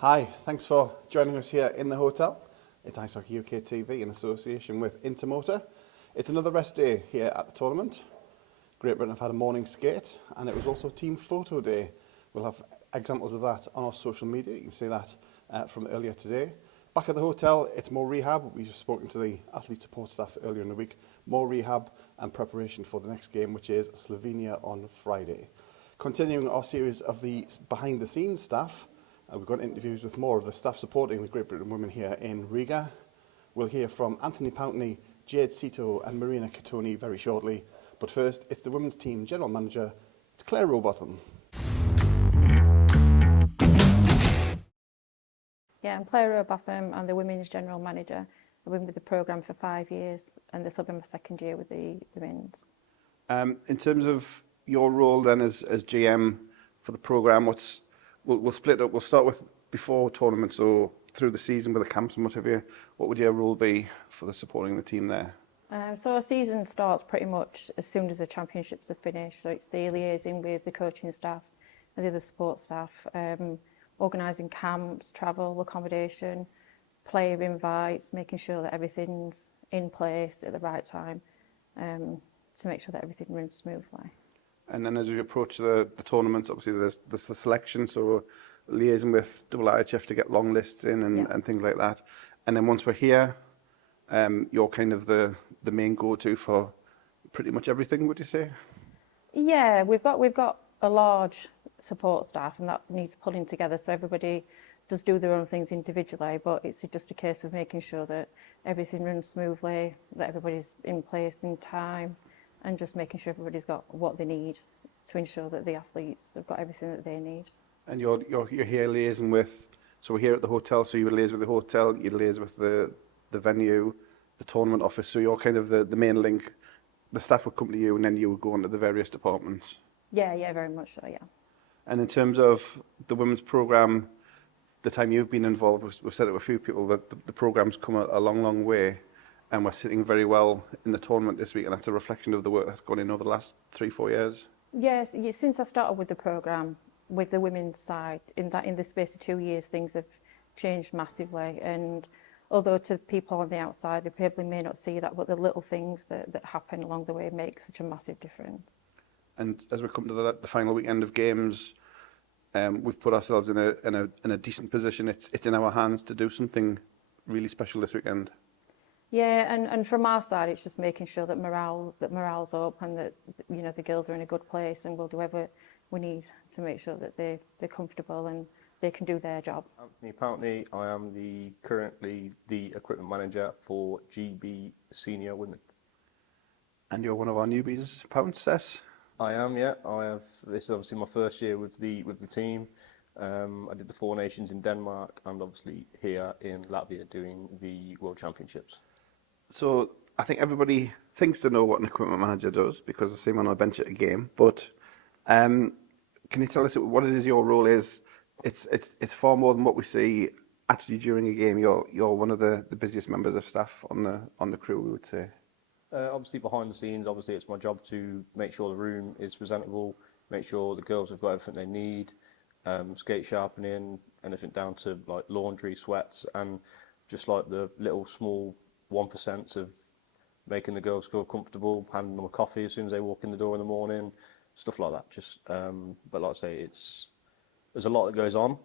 Hi, thanks for joining us here in the hotel. It's IHUKTV in association with Intermotor. It's another rest day here at the tournament. Great Britain have had a morning skate and it was also team photo day. We'll have examples of that on our social media. You can see that from earlier today. Back at the hotel, it's more rehab. We've spoken to the athlete support staff earlier in the week. More rehab and preparation for the next game, which is Slovenia on Friday. Continuing our series of the behind-the-scenes staff, we've got interviews with more of the staff supporting the Great Britain women here in Riga. We'll hear from Anthony Poutney, Jade, Cito and Marina Chitoni very shortly. But first, it's the women's team general manager, it's Claire Rowbotham. Yeah, I'm Claire Rowbotham. I'm the women's general manager. I've been with the programme for 5 years and this will be my second year with the women's. In terms of your role then as GM for the programme, we'll split up. We'll start with before tournaments or through the season with the camps and what have you. What would your role be for the supporting the team there? So our season starts pretty much as soon as the championships are finished. So it's the liaising with the coaching staff and the other support staff, organising camps, travel, accommodation, player invites, making sure that everything's in place at the right time to make sure that everything runs smoothly. And then as we approach the tournaments, obviously there's the selection, so liaising with IHF to get long lists in and things like that. And then once we're here, you're kind of the main go-to for pretty much everything, would you say? Yeah, we've got a large support staff and that needs pulling together, so everybody does do their own things individually, but it's just a case of making sure that everything runs smoothly, that everybody's in place in time, and just making sure everybody's got what they need to ensure that the athletes have got everything that they need. And you're here liaising with, so we're here at the hotel, so you would liaise with the hotel, you'd liaise with the venue, the tournament office, so you're kind of the main link. The staff would come to you and then you would go on to the various departments. Yeah, very much so, yeah. And in terms of the women's programme, the time you've been involved, we've said it with a few people, that the programme's come a long way. And we're sitting very well in the tournament this week, and that's a reflection of the work that's gone in over the last 3-4 years. Yes, since I started with the programme, with the women's side, in the space of 2 years, things have changed massively. And although to people on the outside, they probably may not see that, but the little things that happen along the way make such a massive difference. And as we come to the final weekend of games, we've put ourselves in a decent position. It's in our hands to do something really special this weekend. Yeah, and from our side, it's just making sure that morale's up and that the girls are in a good place, and we'll do whatever we need to make sure that they're comfortable and they can do their job. Anthony Poutney, I am currently the equipment manager for GB Senior Women. And you're one of our newbies, Pounce. I am, yeah. This is obviously my first year with the team. I did the Four Nations in Denmark and obviously here in Latvia doing the World Championships. So I think everybody thinks they know what an equipment manager does because they see him on a bench at a game. But can you tell us what it is your role is? It's far more than what we see actually during a game. You're one of the busiest members of staff on the crew, we would say. Obviously behind the scenes, obviously it's my job to make sure the room is presentable, make sure the girls have got everything they need, skate sharpening, anything down to like laundry, sweats, and just like the little small 1% of making the girls feel comfortable, handing them a coffee as soon as they walk in the door in the morning, stuff like that. Just, but like I say, there's a lot that goes on,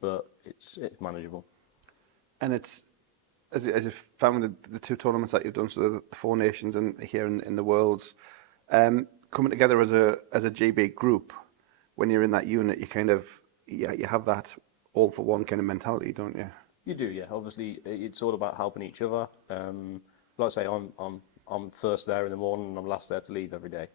but it's manageable. And it's as you've found the 2 tournaments that you've done, so the Four Nations and here in the Worlds, coming together as a GB group. When you're in that unit, you kind of you have that all for one kind of mentality, don't you? You do, yeah. Obviously, it's all about helping each other. Like I say, I'm first there in the morning and I'm last there to leave every day,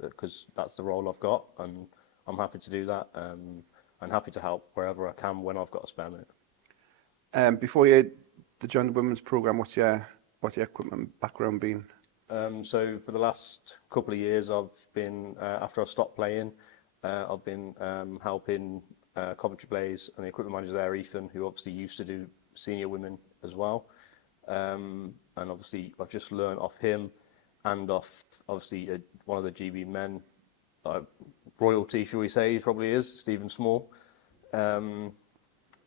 because that's the role I've got, and I'm happy to do that. I'm happy to help wherever I can when I've got a spare minute. Before you joined the women's programme, what's your equipment background been? So for the last couple of years, I've been after I stopped playing, I've been helping Coventry Blaze and the equipment manager there, Ethan, who obviously used to do senior women as well. And obviously I've just learned off him and off obviously one of the GB men, royalty, shall we say, he probably is, Stephen Small.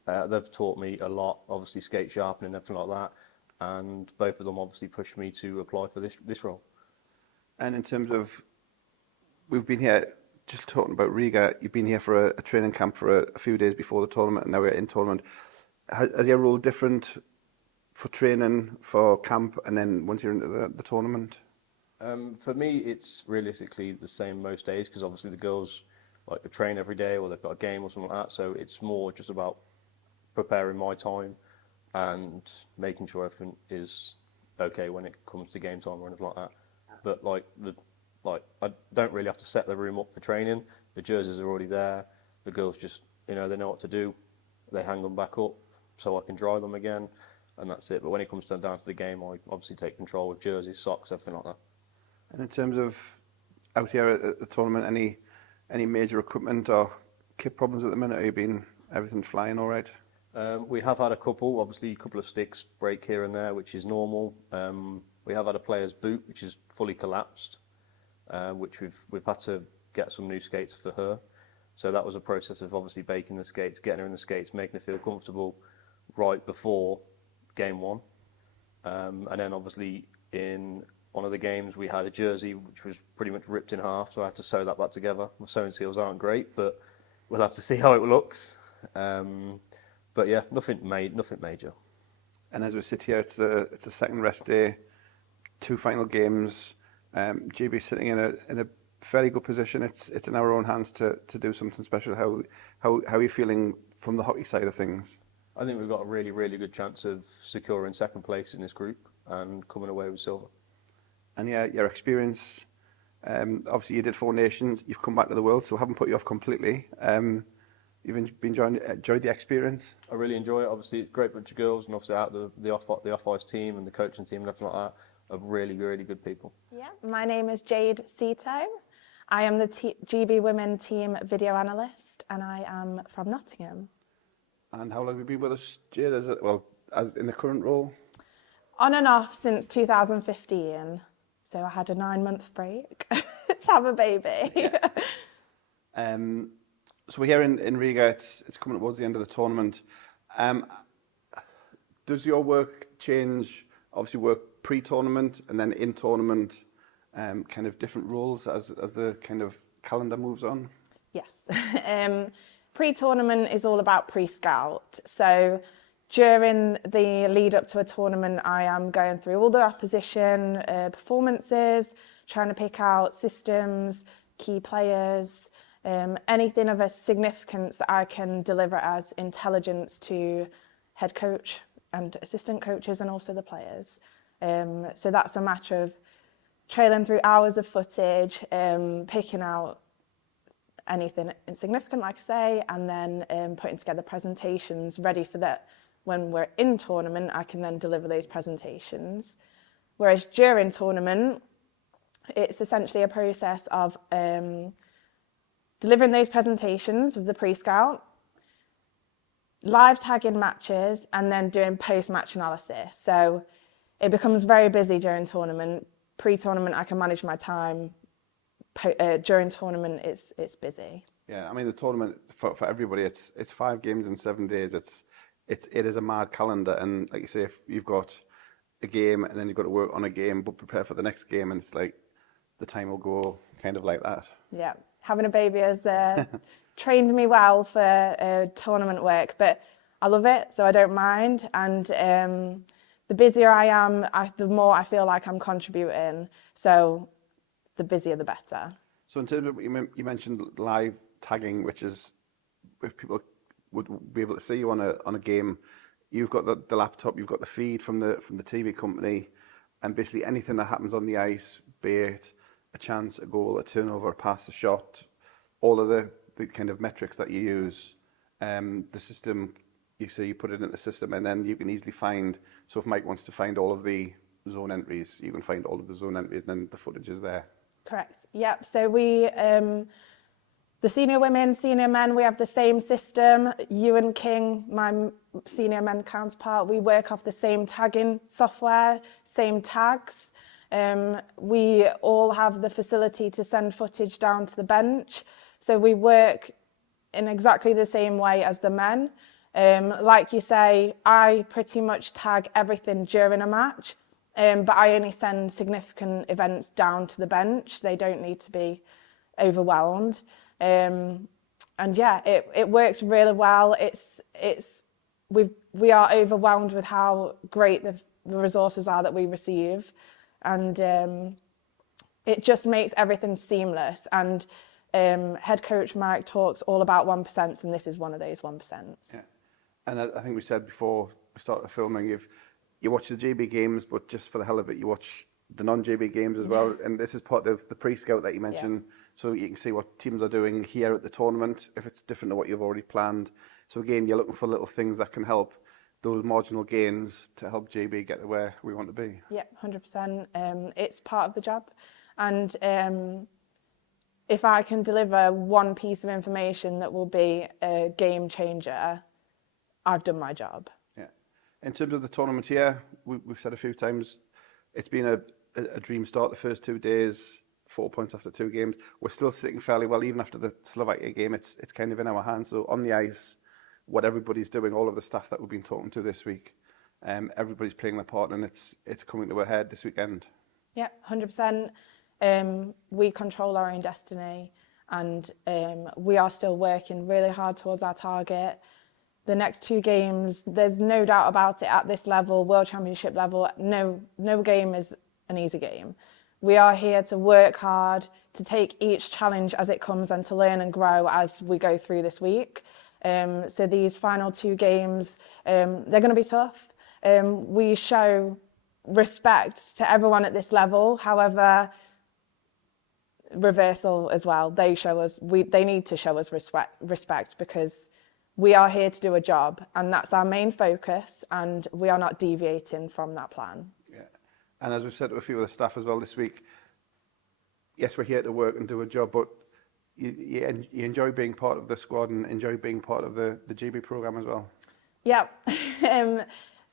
They've taught me a lot, obviously skate sharpening and everything like that, and both of them obviously pushed me to apply for this role. And in terms of, we've been here just talking about Riga. You've been here for a training camp for a few days before the tournament, and now we're in tournament. Has your role different for training, for camp, and then once you're into the tournament? For me, it's realistically the same most days, because obviously the girls like to train every day, or they've got a game or something like that. So it's more just about preparing my time and making sure everything is okay when it comes to game time or anything like that. But I don't really have to set the room up for training. The jerseys are already there. The girls just, they know what to do. They hang them back up so I can dry them again, and that's it. But when it comes down to the game, I obviously take control with jerseys, socks, everything like that. And in terms of out here at the tournament, any major equipment or kit problems at the minute? Are you been everything flying all right? We have had a couple of sticks break here and there, which is normal. We have had a player's boot which is fully collapsed, which we've had to get some new skates for her. So that was a process of obviously baking the skates, getting her in the skates, making her feel comfortable right before game one. And then obviously in one of the games we had a jersey which was pretty much ripped in half, so I had to sew that back together. My sewing skills aren't great, but we'll have to see how it looks. But yeah, nothing major. And as we sit here, it's the second rest day, 2 final games. GB sitting in a fairly good position. It's in our own hands to do something special. How are you feeling from the hockey side of things? I think we've got a really, really good chance of securing second place in this group and coming away with silver. And yeah, your experience, obviously you did 4 nations, you've come back to the world, so I haven't put you off completely. You've been enjoyed the experience? I really enjoy it. Obviously, it's a great bunch of girls, and obviously out the off-ice team and the coaching team and everything like that are really, really good people. Yeah, my name is Jade, Cito. I am the GB Women Team Video Analyst, and I am from Nottingham. And how long have you been with us, Jade, as in the current role? On and off since 2015. So I had a 9-month break to have a baby. Yeah. So we're here in Riga. It's coming towards the end of the tournament. Does your work change? Obviously, work pre-tournament and then in tournament, kind of different roles as the kind of calendar moves on. Yes. Pre-tournament is all about pre-scout. So during the lead up to a tournament, I am going through all the opposition performances, trying to pick out systems, key players, anything of a significance that I can deliver as intelligence to head coach and assistant coaches and also the players. So that's a matter of trailing through hours of footage, picking out anything insignificant, like I say, and then putting together presentations ready for that. When we're in tournament, I can then deliver those presentations. Whereas during tournament, it's essentially a process of delivering those presentations with the pre-scout, live tagging matches, and then doing post-match analysis. So it becomes very busy during tournament. Pre-tournament, I can manage my time. During tournament, it's busy. Yeah, I mean the tournament for everybody, it's 5 games in 7 days. It is a mad calendar, and like you say, if you've got a game and then you've got to work on a game but prepare for the next game, and it's like the time will go kind of like that. Yeah, having a baby has trained me well for tournament work, but I love it, so I don't mind. And the busier I am, the more I feel like I'm contributing. So the busier, the better. So in terms of what you mentioned live tagging, which is if people would be able to see you on a game, you've got the laptop, you've got the feed from the TV company, and basically anything that happens on the ice, be it a chance, a goal, a turnover, a pass, a shot, all of the kind of metrics that you use, the system, you put it in the system, and then you can easily find. So if Mike wants to find all of the zone entries, you can find all of the zone entries, and then the footage is there. Correct. Yep. So we, the senior women, senior men, we have the same system. Ewan King, my senior men counterpart, we work off the same tagging software, same tags. We all have the facility to send footage down to the bench. So we work in exactly the same way as the men. Like you say, I pretty much tag everything during a match, but I only send significant events down to the bench. They don't need to be overwhelmed. And yeah, it works really well. We are overwhelmed with how great the resources are that we receive, and it just makes everything seamless. And head coach Mike talks all about 1%, and this is one of those 1%. Yeah. And I think we said before we started filming, if you watch the JB games, but just for the hell of it, you watch the non-JB games as well. And this is part of the pre-scout that you mentioned. Yeah. So you can see what teams are doing here at the tournament, if it's different to what you've already planned. So again, you're looking for little things that can help those marginal gains to help JB get to where we want to be. Yeah, 100%. It's part of the job. And if I can deliver one piece of information that will be a game changer, I've done my job. Yeah. In terms of the tournament here, we've said a few times, it's been a dream start the first 2 days. 4 points after 2 games. We're still sitting fairly well, even after the Slovakia game. It's kind of in our hands. So on the ice, what everybody's doing, all of the staff that we've been talking to this week, everybody's playing their part, and it's coming to a head this weekend. Yeah, 100%. We control our own destiny, and we are still working really hard towards our target. The next 2 games, there's no doubt about it, at this level, World Championship level, no game is an easy game. We are here to work hard, to take each challenge as it comes, and to learn and grow as we go through this week. So these final 2 games, they're going to be tough. We show respect to everyone at this level. However, reversal as well. They need to show us respect, because we are here to do a job, and that's our main focus, and we are not deviating from that plan. And as we've said to a few of the staff as well this week, yes, we're here to work and do a job, but you enjoy being part of the squad and enjoy being part of the GB programme as well. Yeah.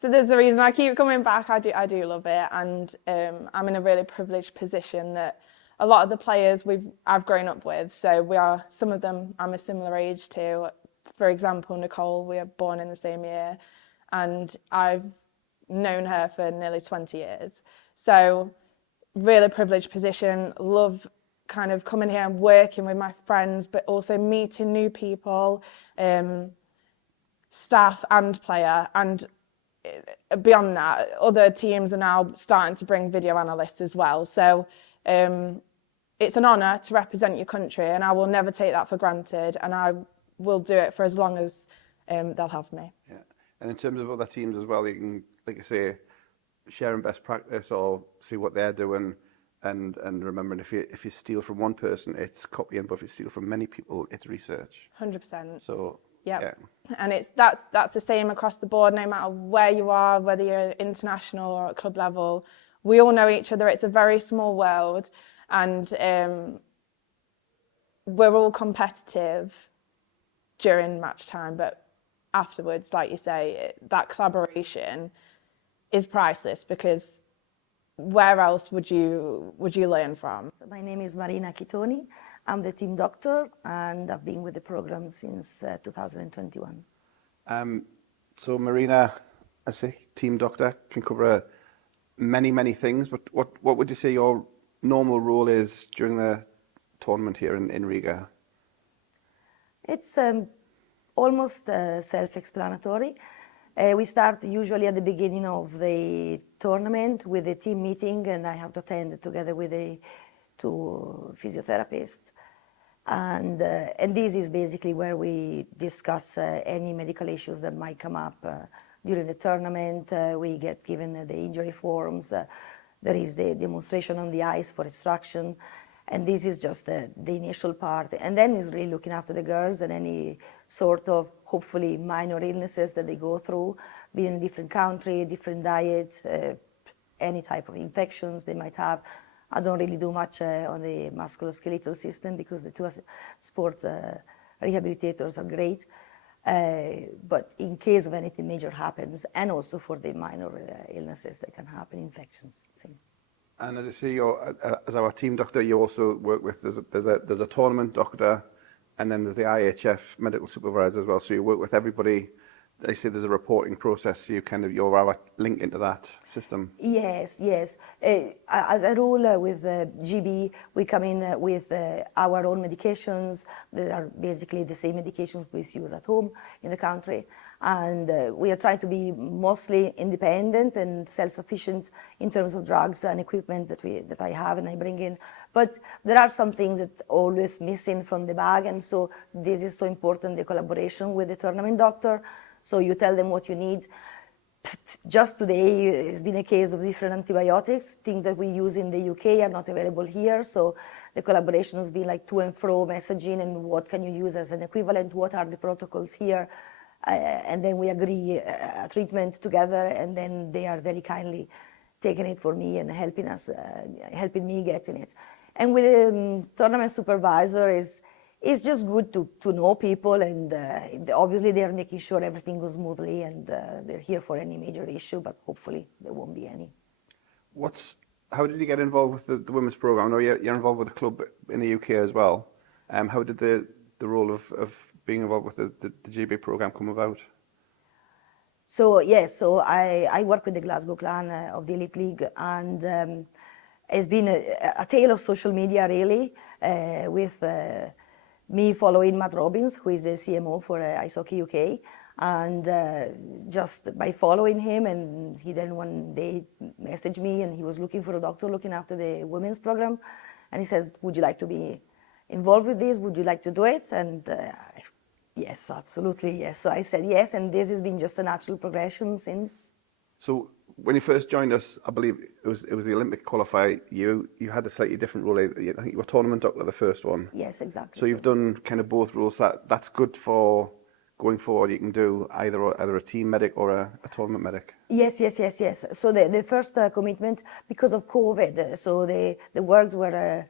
So there's a reason I keep coming back. I do love it, and I'm in a really privileged position that a lot of the players I've grown up with. So some of them I'm a similar age to. For example, Nicole, we are born in the same year, and I've known her for nearly 20 years. So really privileged position, love kind of coming here and working with my friends, but also meeting new people, staff and player. And beyond that, other teams are now starting to bring video analysts as well. So it's an honour to represent your country, and I will never take that for granted, and I will do it for as long as they'll have me. Yeah. And in terms of other teams as well, you can, like I say, sharing best practice or see what they're doing, and remembering if you steal from one person, it's copying, but if you steal from many people, it's research. 100%. So yep. Yeah. And that's the same across the board, no matter where you are, whether you're international or at club level. We all know each other. It's a very small world, and we're all competitive during match time, but afterwards, like you say, that collaboration is priceless, because where else would you learn from? So my name is Marina Chitoni. I'm the team doctor, and I've been with the program since 2021. So Marina, as a team doctor, can cover many things, but what would you say your normal role is during the tournament here in Riga? It's almost self-explanatory. We start usually at the beginning of the tournament with a team meeting, and I have to attend together with the 2 physiotherapists. And this is basically where we discuss any medical issues that might come up during the tournament. We get given the injury forms. There is the demonstration on the ice for instruction. And this is just the initial part. And then is really looking after the girls and any sort of, hopefully, minor illnesses that they go through, being in a different country, different diet, any type of infections they might have. I don't really do much on the musculoskeletal system, because the 2 sports rehabilitators are great. But in case of anything major happens, and also for the minor illnesses that can happen, infections, things. And as I say, as our team doctor, you also work with, there's a tournament doctor, and then there's the IHF medical supervisor as well. So you work with everybody they say there's a reporting process, so you're our link into that system. Yes, yes. As a rule with GB, we come in with our own medications. They are basically the same medications we use at home in the country. And we are trying to be mostly independent and self-sufficient in terms of drugs and equipment that I have and I bring in. But there are some things that are always missing from the bag, and so this is so important, the collaboration with the tournament doctor. So you tell them what you need. Just today, it's been a case of different antibiotics. Things that we use in the UK are not available here. So the collaboration has been like to and fro messaging and what can you use as an equivalent, what are the protocols here. And then we agree a treatment together, and then they are very kindly taking it for me and helping me getting it. And with the tournament supervisor, it's just good to know people, and obviously they are making sure everything goes smoothly, and they're here for any major issue, but hopefully there won't be any. How did you get involved with the women's program? I know you're involved with the club in the UK as well. How did the role of being involved with the GB program come about? So yes, so I work with the Glasgow clan of the Elite League, and it's been a tale of social media really, with me following Matt Robbins, who is the CMO for IHUK UK, and just by following him, and he then one day messaged me, and he was looking for a doctor looking after the women's program, and he says, would you like to be involved with this? Would you like to do it? And yes, absolutely, yes. So I said yes, and this has been just a natural progression since. So when you first joined us, I believe it was the Olympic qualifier. You had a slightly different role. I think you were tournament doctor, the first one. Yes, exactly. So you've done kind of both roles. That's good for going forward. You can do either a team medic or a tournament medic. Yes. So the first commitment, because of COVID, so the Worlds were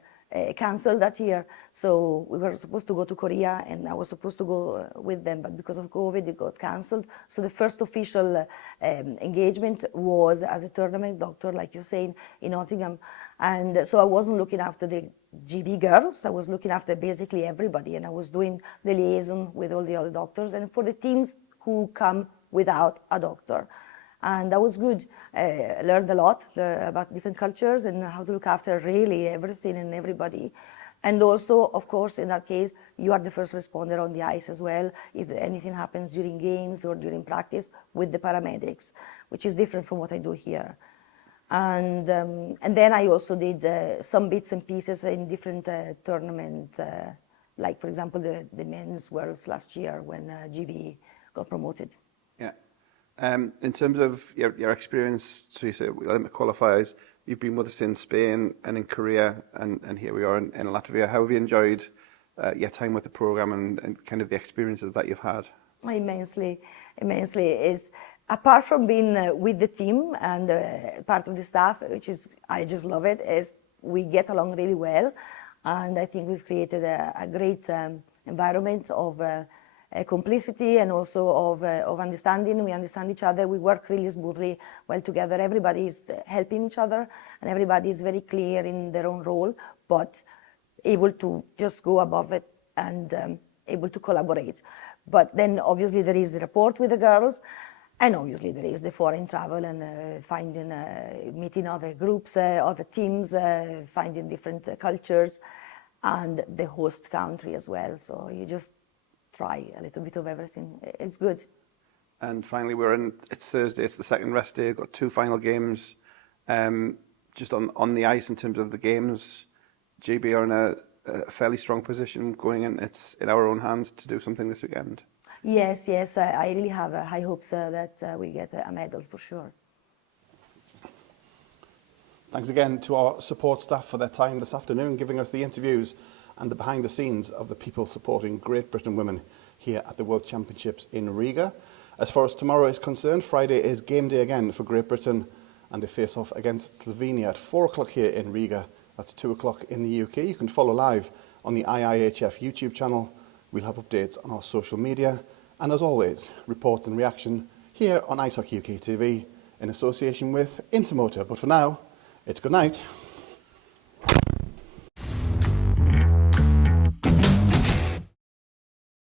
cancelled that year. So we were supposed to go to Korea, and I was supposed to go with them, but because of COVID, it got cancelled. So the first official engagement was as a tournament doctor, like you're saying, in Nottingham. And so I wasn't looking after the GB girls, I was looking after basically everybody, and I was doing the liaison with all the other doctors, and for the teams who come without a doctor. And that was good. I learned a lot about different cultures and how to look after really everything and everybody. And also, of course, in that case, you are the first responder on the ice as well, if anything happens during games or during practice with the paramedics, which is different from what I do here. And then I also did some bits and pieces in different tournaments, like, for example, the men's Worlds last year when GB got promoted. Yeah. In terms of your experience, so you say Olympic qualifiers, you've been with us in Spain and in Korea, and here we are in Latvia. How have you enjoyed your time with the program and kind of the experiences that you've had? Immensely. Is apart from being with the team and part of the staff, which is, I just love it, is we get along really well, and I think we've created a great environment of complicity and also of understanding. We understand each other. We work really smoothly well together. Everybody is helping each other, and everybody is very clear in their own role, but able to just go above it and able to collaborate. But then obviously there is the rapport with the girls, and obviously there is the foreign travel and finding, meeting other groups, other teams, finding different cultures, and the host country as well. So you just try a little bit of everything. It's good. And finally, it's Thursday, it's the second rest day. We've got 2 final games. Just on the ice in terms of the games, GB are in a fairly strong position going in. It's in our own hands to do something this weekend. Yes, I really have high hopes that we get a medal for sure. Thanks again to our support staff for their time this afternoon, giving us the interviews and the behind the scenes of the people supporting Great Britain women here at the World Championships in Riga. As far as tomorrow is concerned, Friday is game day again for Great Britain, and they face off against Slovenia at 4 o'clock here in Riga. That's 2 o'clock in the UK. You can follow live on the IIHF YouTube channel. We'll have updates on our social media, and as always, reports and reaction here on IHUKTV in association with Intermotor. But for now, it's good night.